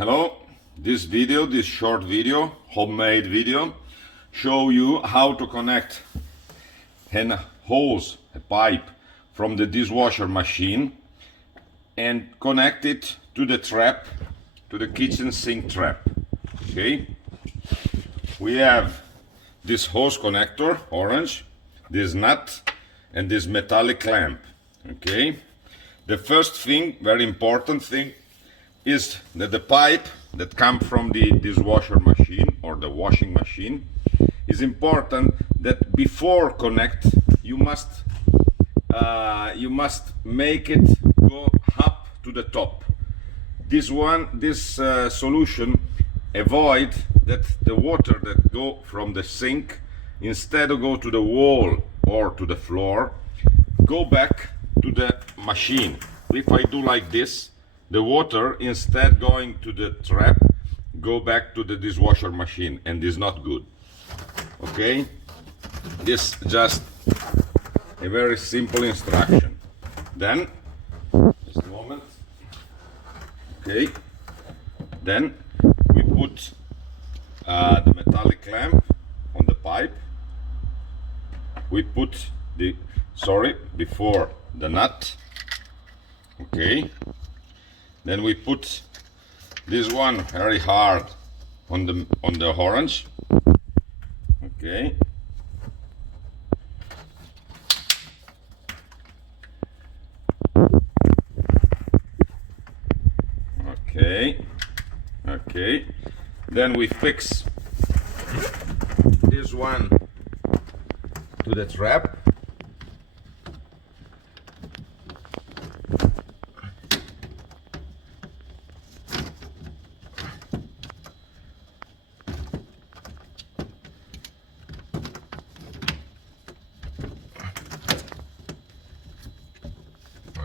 Hello, this short video, homemade video, show you how to connect a hose, a pipe from the dishwasher machine and connect it to the trap, to the kitchen sink trap. Okay, we have this hose connector, orange, this nut and this metallic clamp. Okay, the first thing, very important thing, is that the pipe that comes from the dishwasher machine or the washing machine is important that before connect you must make it go up to the top. This solution avoid that the water that go from the sink, instead of go to the wall or to the floor, go back to the machine. If I do like this, the water, instead going to the trap, go back to the dishwasher machine, and this is not good. Okay, this just a very simple instruction. Then just a moment. Okay, then we put the metallic clamp on the pipe. We put before the nut. Okay, then we put this one very hard on the orange. Okay, okay, then we fix this one to the trap.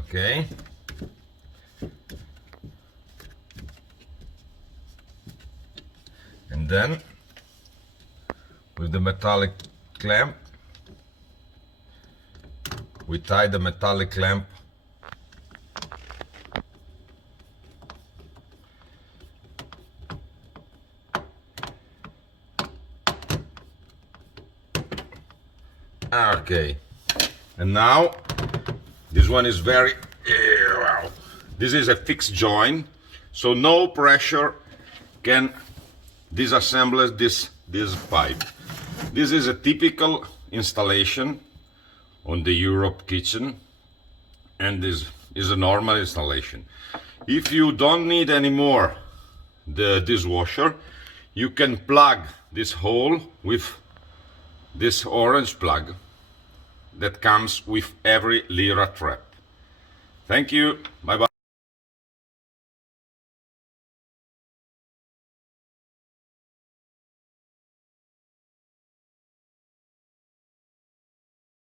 Okay, and then with the metallic clamp we tie the metallic clamp okay, and now this one is this is a fixed joint, so no pressure can disassemble this pipe. This is a typical installation on the Europe kitchen, and this is a normal installation. If you don't need anymore the dishwasher, you can plug this hole with this orange plug that comes with every Lyra trap. Thank you. Bye bye.